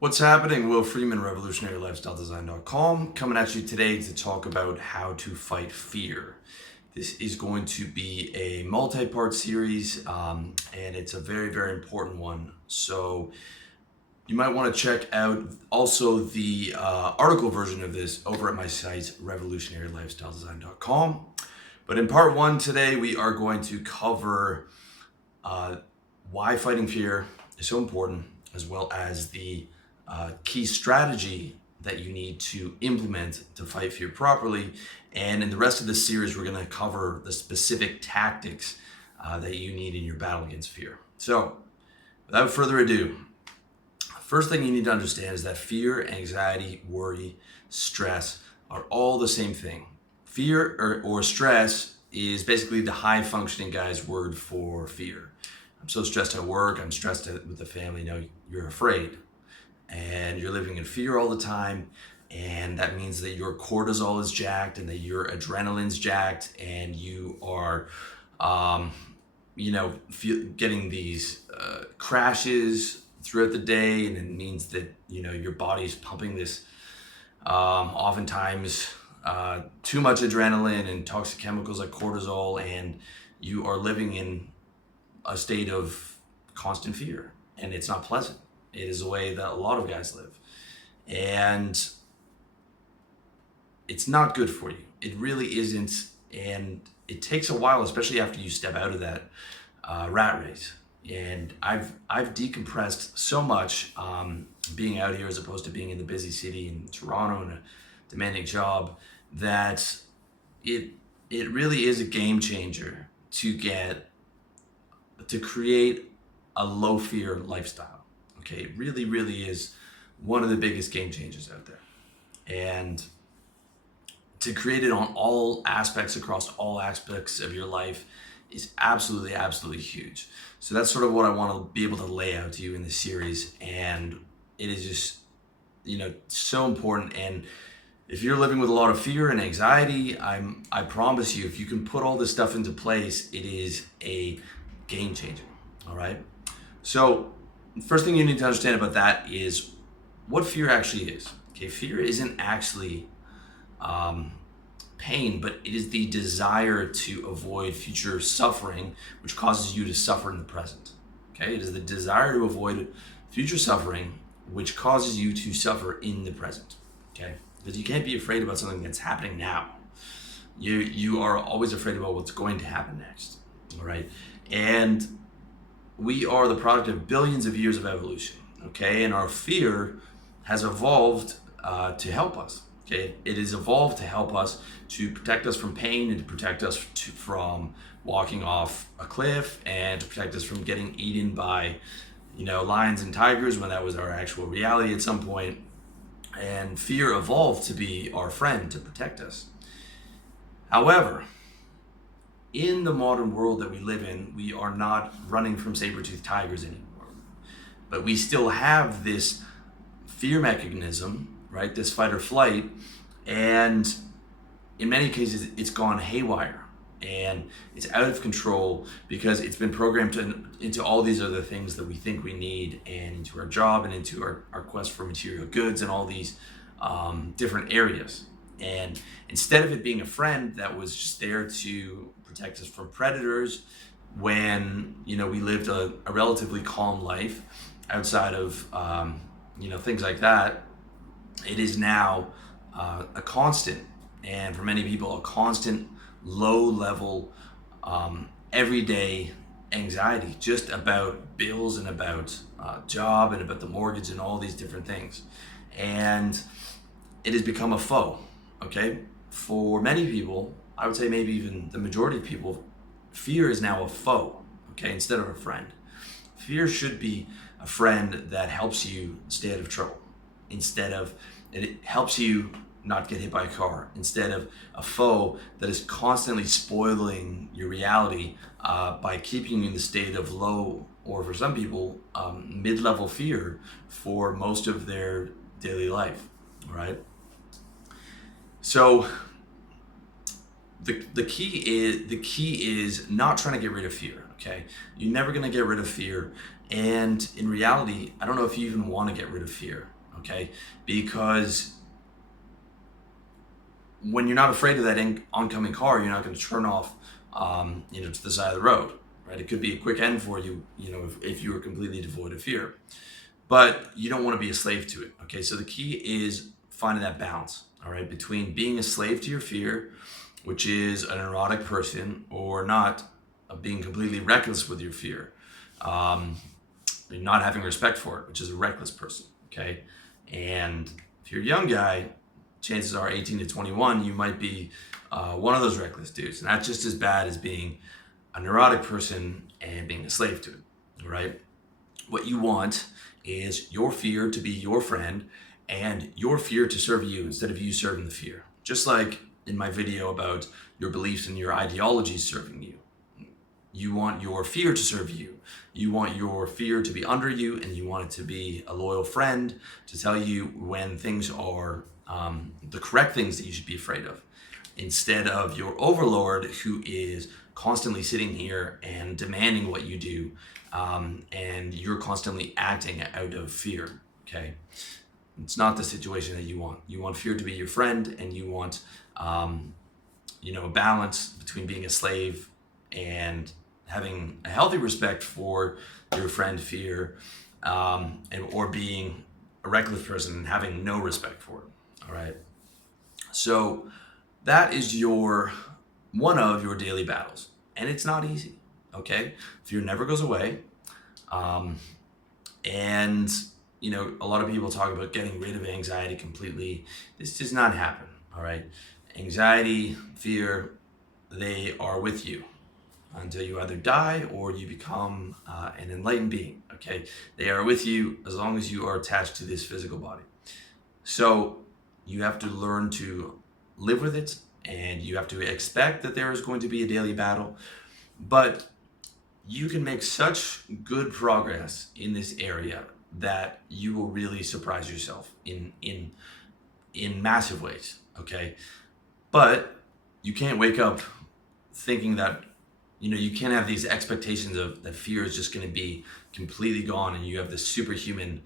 What's happening? Will Freeman, RevolutionaryLifestyleDesign.com, coming at you today to talk about how to fight fear. This is going to be a multi-part series, and it's a very, very important one. So you might want to check out also the article version of this over at my site, RevolutionaryLifestyleDesign.com. But in part one today, we are going to cover why fighting fear is so important, as well as the key strategy that you need to implement to fight fear properly. And in the rest of this series, we're going to cover the specific tactics that you need in your battle against fear. So without further ado, first thing you need to understand is that fear, anxiety, worry, stress are all the same thing. Fear or stress is basically the high functioning guy's word for fear. I'm so stressed at work, I'm stressed with the family. No, you're afraid. And you're living in fear all the time, and that means that your cortisol is jacked and that your adrenaline's jacked, and you are getting these crashes throughout the day, and it means that your body's pumping this oftentimes too much adrenaline and toxic chemicals like cortisol, and you are living in a state of constant fear, and it's not pleasant. It is the way that a lot of guys live. And it's not good for you. It really isn't. And it takes a while, especially after you step out of that rat race. And I've decompressed so much being out here as opposed to being in the busy city in Toronto in a demanding job, that it really is a game changer to create a low fear lifestyle. Okay, it really, really is one of the biggest game changers out there. And to create it on all aspects, across all aspects of your life, is absolutely, absolutely huge. So that's sort of what I want to be able to lay out to you in this series. And it is just, so important. And if you're living with a lot of fear and anxiety, I promise you, if you can put all this stuff into place, it is a game changer. All right. So first thing you need to understand about that is what fear actually is. Okay, fear isn't actually pain, but it is the desire to avoid future suffering, which causes you to suffer in the present. Okay, it is the desire to avoid future suffering, which causes you to suffer in the present. Okay, because you can't be afraid about something that's happening now. You are always afraid about what's going to happen next. All right, and we are the product of billions of years of evolution, okay? And our fear has evolved to help us, okay? It has evolved to help us, to protect us from pain, and to protect us from walking off a cliff, and to protect us from getting eaten by, lions and tigers when that was our actual reality at some point. And fear evolved to be our friend, to protect us. However, in the modern world that we live in, we are not running from saber-toothed tigers anymore. But we still have this fear mechanism, right? This fight or flight. And in many cases, it's gone haywire. And it's out of control because it's been programmed into all these other things that we think we need, and into our job, and into our quest for material goods, and all these different areas. And instead of it being a friend that was just there to protect us from predators when, we lived a relatively calm life outside of, things like that, it is now a constant, and for many people, a constant low level, everyday anxiety, just about bills and about job and about the mortgage and all these different things. And it has become a foe. Okay, for many people, I would say maybe even the majority of people, fear is now a foe, okay, instead of a friend. Fear should be a friend that helps you stay out of trouble, instead of, it helps you not get hit by a car, instead of a foe that is constantly spoiling your reality by keeping you in the state of low, or for some people, mid-level fear for most of their daily life, all right? So the key is not trying to get rid of fear. Okay, you're never going to get rid of fear, And in reality, I don't know if you even want to get rid of fear, okay? Because when you're not afraid of that oncoming car, you're not going to turn off, to the side of the road, right? It could be a quick end for you, if you were completely devoid of fear. But you don't want to be a slave to it, okay? So the key is finding that balance, all right, between being a slave to your fear, which is a neurotic person, or not, being completely reckless with your fear, not having respect for it, which is a reckless person, okay? And if you're a young guy, chances are 18 to 21, you might be one of those reckless dudes. And that's just as bad as being a neurotic person and being a slave to it, all right? What you want is your fear to be your friend and your fear to serve you instead of you serving the fear. Just like in my video about your beliefs and your ideologies serving you. You want your fear to serve you. You want your fear to be under you, and you want it to be a loyal friend to tell you when things are the correct things that you should be afraid of, instead of your overlord who is constantly sitting here and demanding what you do, and you're constantly acting out of fear, okay? It's not the situation that you want. You want fear to be your friend, and you want a balance between being a slave and having a healthy respect for your friend fear, or being a reckless person and having no respect for it. All right. So that is one of your daily battles, and it's not easy. Okay, fear never goes away, and a lot of people talk about getting rid of anxiety completely. This does not happen. All right, anxiety, fear, they are with you until you either die or you become an enlightened being, okay? They are with you as long as you are attached to this physical body. So you have to learn to live with it, and you have to expect that there is going to be a daily battle, but you can make such good progress in this area that you will really surprise yourself in massive ways, okay? But you can't wake up thinking that you can't have these expectations of that fear is just going to be completely gone, and you have this superhuman,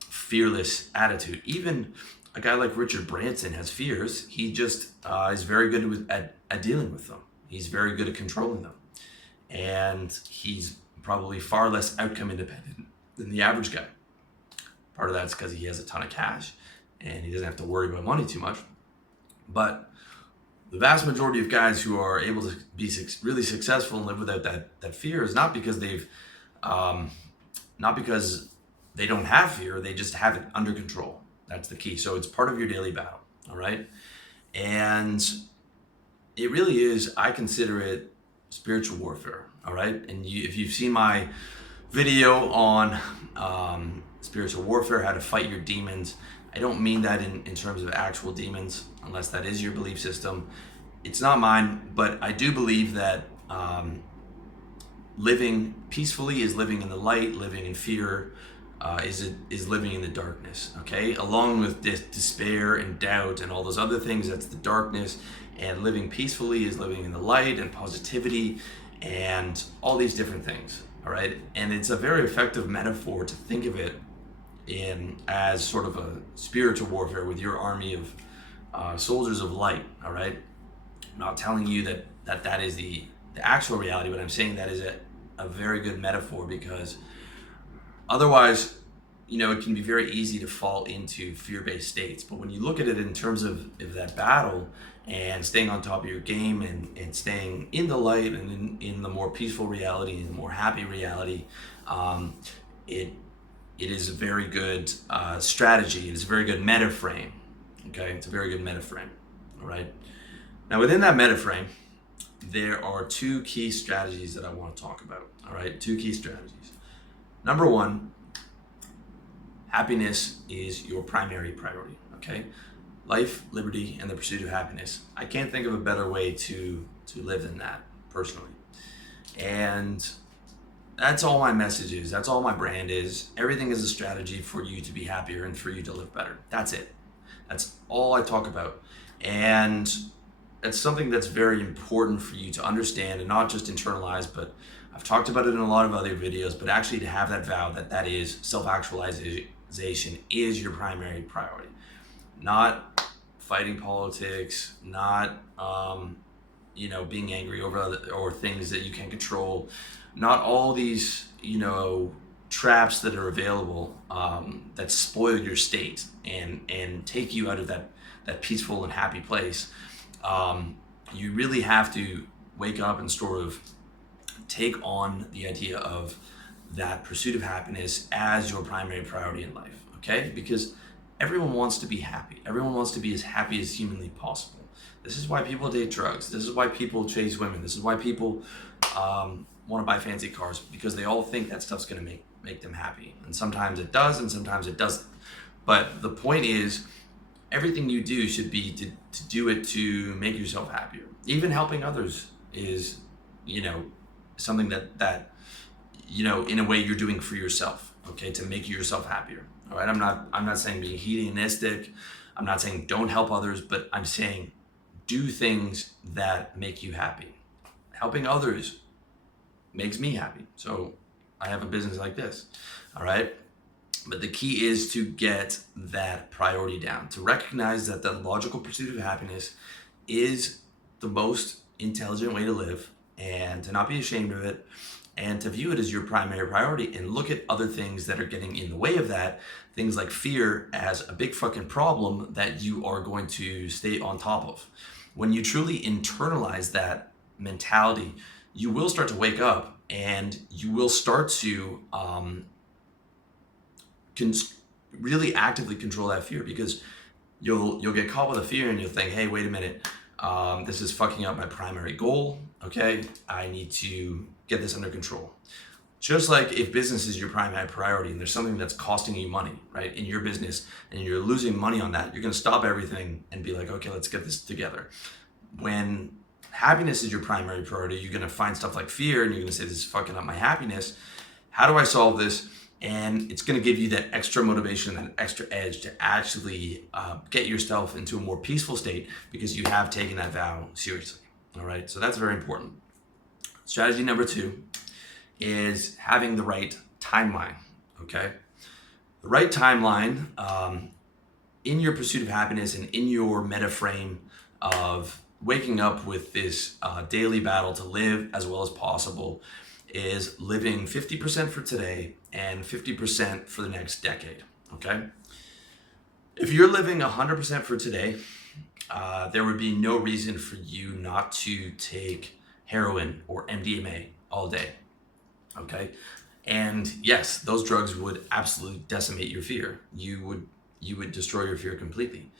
fearless attitude. Even a guy like Richard Branson has fears. He just is very good at dealing with them. He's very good at controlling them, and he's probably far less outcome independent than the average guy. Part of that's because he has a ton of cash, and he doesn't have to worry about money too much. But the vast majority of guys who are able to be really successful and live without that fear is not because not because they don't have fear, they just have it under control. That's the key. So it's part of your daily battle, all right? And it really is, I consider it spiritual warfare, all right? And if you've seen my video on spiritual warfare, how to fight your demons, I don't mean that in terms of actual demons, unless that is your belief system. It's not mine, but I do believe that living peacefully is living in the light. Living in fear is living in the darkness, okay? Along with despair and doubt and all those other things, that's the darkness. And living peacefully is living in the light and positivity and all these different things, all right? And it's a very effective metaphor to think of it as sort of a spiritual warfare with your army of soldiers of light, all right? I'm not telling you that is the actual reality, but I'm saying that is a very good metaphor, because otherwise, it can be very easy to fall into fear-based states. But when you look at it in terms of that battle and staying on top of your game and staying in the light and in the more peaceful reality and the more happy reality, it is a very good strategy. It's a very good metaframe, okay? It's a very good metaframe, all right? Now, within that metaframe, there are two key strategies that I want to talk about, all right? Two key strategies. Number one, happiness is your primary priority, okay? Life, liberty, and the pursuit of happiness. I can't think of a better way to live than that, personally. And that's all my message is. That's all my brand is. Everything is a strategy for you to be happier and for you to live better. That's it. That's all I talk about. And it's something that's very important for you to understand and not just internalize, but I've talked about it in a lot of other videos, but actually to have that vow that is self-actualization is your primary priority. Not fighting politics, not being angry over or things that you can't control, not all these traps that are available that spoil your state and take you out of that peaceful and happy place. You really have to wake up and sort of take on the idea of that pursuit of happiness as your primary priority in life, okay? Because everyone wants to be happy. Everyone wants to be as happy as humanly possible. This is why people date drugs. This is why people chase women. This is why people want to buy fancy cars, because they all think that stuff's going to make them happy. And sometimes it does, and sometimes it doesn't. But the point is, everything you do should be to do it to make yourself happier. Even helping others is, something that in a way you're doing for yourself, okay, to make yourself happier. All right, I'm not saying being hedonistic. I'm not saying don't help others, but I'm saying do things that make you happy. Helping others makes me happy. So I have a business like this. All right. But the key is to get that priority down, to recognize that the logical pursuit of happiness is the most intelligent way to live, and to not be ashamed of it, and to view it as your primary priority, and look at other things that are getting in the way of that, things like fear, as a big fucking problem that you are going to stay on top of. When you truly internalize that mentality, you will start to wake up, and you will start to really actively control that fear, because you'll get caught with a fear and you'll think, hey, wait a minute, this is fucking up my primary goal. Okay, I need to get this under control. Just like if business is your primary priority and there's something that's costing you money, right, in your business, and you're losing money on that, you're going to stop everything and be like, okay, let's get this together. When happiness is your primary priority, you're going to find stuff like fear and you're going to say, this is fucking up my happiness. How do I solve this? And it's going to give you that extra motivation, that extra edge to actually get yourself into a more peaceful state, because you have taken that vow seriously. All right, so that's very important. Strategy number 2 is having the right timeline. Okay, the right timeline in your pursuit of happiness and in your Metaframe of waking up with this daily battle to live as well as possible is living 50% for today and 50% for the next decade, okay? If you're living 100% for today, there would be no reason for you not to take heroin or MDMA all day, okay? And yes, those drugs would absolutely decimate your fear. You would destroy your fear completely.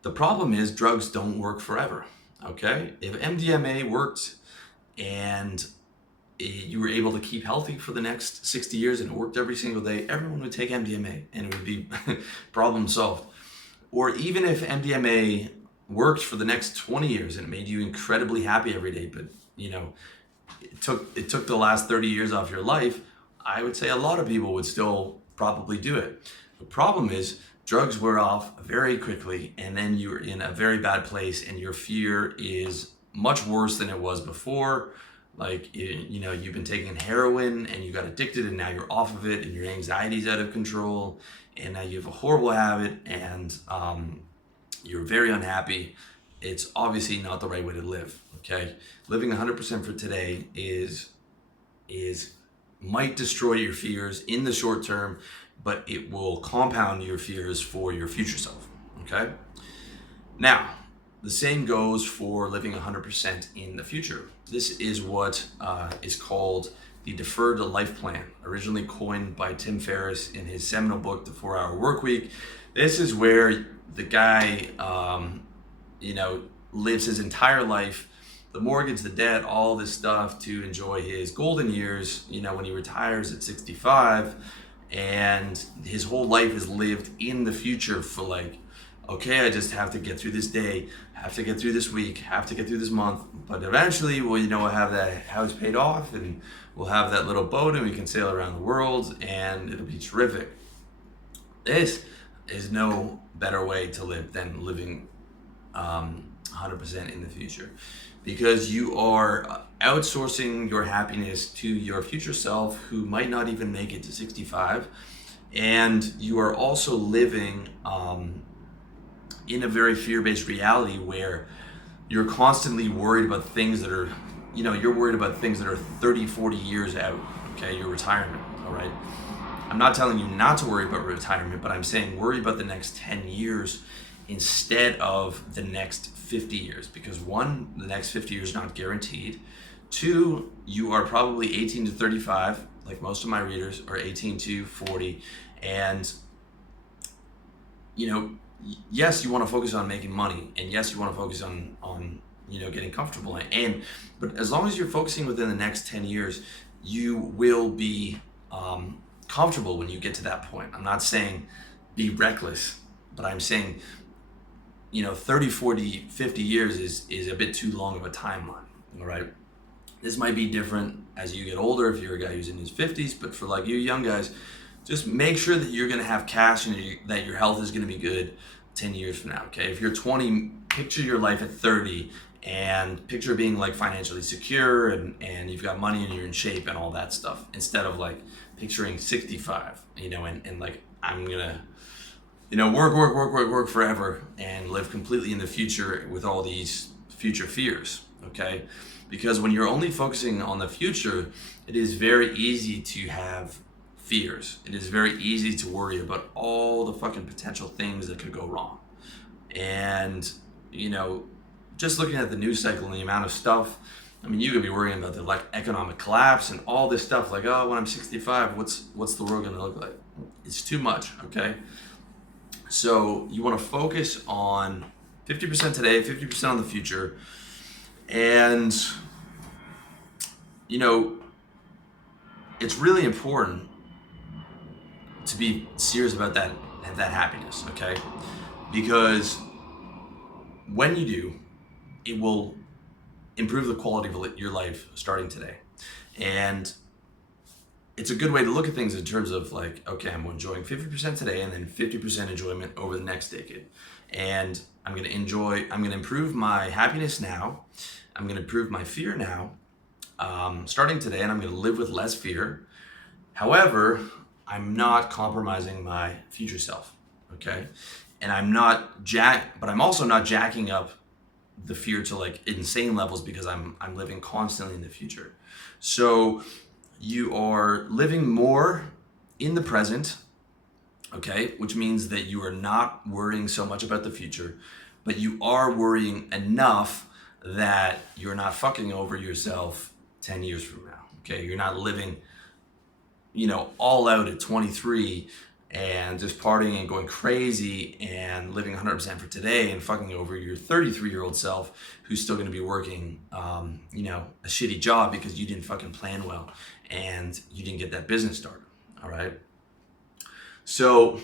The problem is drugs don't work forever, okay? If MDMA worked and you were able to keep healthy for the next 60 years and it worked every single day, everyone would take MDMA and it would be problem solved. Or even if MDMA worked for the next 20 years and it made you incredibly happy every day, but it took the last 30 years off your life, I would say a lot of people would still probably do it. The problem is drugs wear off very quickly, and then you're in a very bad place and your fear is much worse than it was before. Like, you've been taking heroin and you got addicted and now you're off of it and your anxiety's out of control and now you have a horrible habit and you're very unhappy. It's obviously not the right way to live, okay? Living 100% for today might destroy your fears in the short term, but it will compound your fears for your future self, okay? Now, the same goes for living 100% in the future. This is what is called the Deferred Life Plan, originally coined by Tim Ferriss in his seminal book, The 4-Hour Workweek. This is where the guy, lives his entire life, the mortgage, the debt, all this stuff, to enjoy his golden years, when he retires at 65, and his whole life is lived in the future for like, okay, I just have to get through this day, have to get through this week, have to get through this month, but eventually, we'll have that house paid off and we'll have that little boat and we can sail around the world and it'll be terrific. This is no better way to live than living 100% in the future, because you are outsourcing your happiness to your future self, who might not even make it to 65. And you are also living in a very fear-based reality where you're constantly worried about things that are, you're worried about things that are 30, 40 years out, okay? Your retirement, all right? I'm not telling you not to worry about retirement, but I'm saying worry about the next 10 years instead of the next 50 years. Because one, the next 50 years is not guaranteed. Two, you are probably 18 to 35, like most of my readers are 18 to 40. And, yes, you want to focus on making money. And yes, you want to focus on getting comfortable. But as long as you're focusing within the next 10 years, you will be comfortable when you get to that point. I'm not saying be reckless, but I'm saying 30, 40, 50 years is a bit too long of a timeline. All right, this might be different as you get older if you're a guy who's in his 50s, but for like you young guys, just make sure that you're going to have cash and that your health is going to be good 10 years from now. Okay, if you're 20, picture your life at 30 and picture being like financially secure and you've got money and you're in shape and all that stuff, instead of like picturing 65, and like I'm gonna, work forever and live completely in the future with all these future fears, okay? Because when you're only focusing on the future, it is very easy to have fears. It is very easy to worry about all the fucking potential things that could go wrong. And, just looking at the news cycle and the amount of stuff, I mean, you could be worrying about the economic collapse and all this stuff. Like, oh, when I'm 65, what's the world gonna look like? It's too much, okay? So you want to focus on 50% today, 50% on the future, and it's really important to be serious about that happiness, okay? Because when you do, it will improve the quality of your life starting today. And it's a good way to look at things in terms of like, okay, I'm enjoying 50% today and then 50% enjoyment over the next decade. And I'm going to improve my happiness now. I'm going to improve my fear now, starting today, and I'm going to live with less fear. However, I'm not compromising my future self, okay? And but I'm also not jacking up the fear to like insane levels, because I'm living constantly in the future. So you are living more in the present, okay? Which means that you are not worrying so much about the future, but you are worrying enough that you're not fucking over yourself 10 years from now, okay? You're not living, all out at 23 and just partying and going crazy and living 100% for today and fucking over your 33-year-old self who's still going to be working, a shitty job because you didn't fucking plan well and you didn't get that business started, all right? So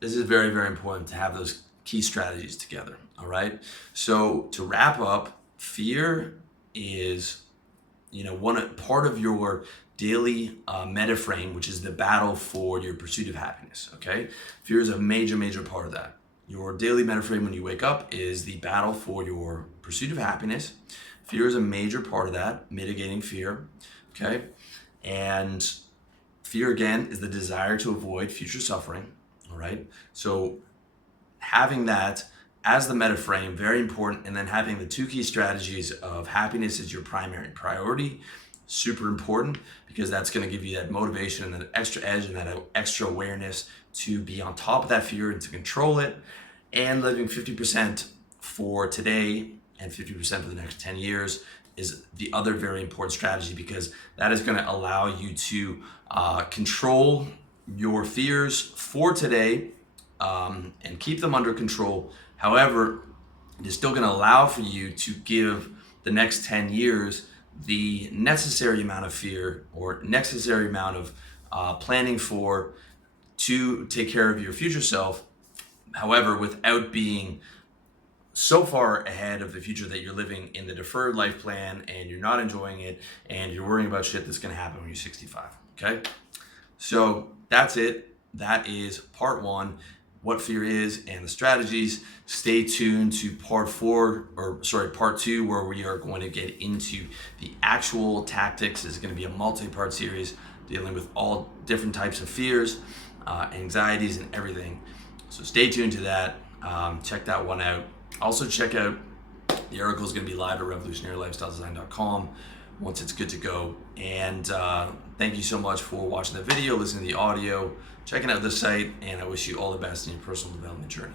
this is very, very important to have those key strategies together, all right? So to wrap up, fear is, one part of your daily Metaframe, which is the battle for your pursuit of happiness, okay? Fear is a major, major part of that. Your daily Metaframe when you wake up is the battle for your pursuit of happiness. Fear is a major part of that, mitigating fear, okay? And fear, again, is the desire to avoid future suffering, all right? So having that as the Metaframe, very important, and then having the two key strategies of happiness as your primary priority, super important, because that's going to give you that motivation and that extra edge and that extra awareness to be on top of that fear and to control it. And living 50% for today and 50% for the next 10 years is the other very important strategy, because that is going to allow you to control your fears for today and keep them under control. However, it is still going to allow for you to give the next 10 years the necessary amount of fear or necessary amount of planning to take care of your future self. However, without being so far ahead of the future that you're living in the deferred life plan and you're not enjoying it and you're worrying about shit that's going to happen when you're 65. Okay? So that's it. That is part one. what fear is and the strategies. Stay tuned to part 2, where we are going to get into the actual tactics. It's going to be a multi-part series dealing with all different types of fears, anxieties, and everything. So stay tuned to that. Check that one out. Also check out the article is going to be live at revolutionarylifestyledesign.com once it's good to go. And thank you so much for watching the video, listening to the audio, checking out the site, and I wish you all the best in your personal development journey.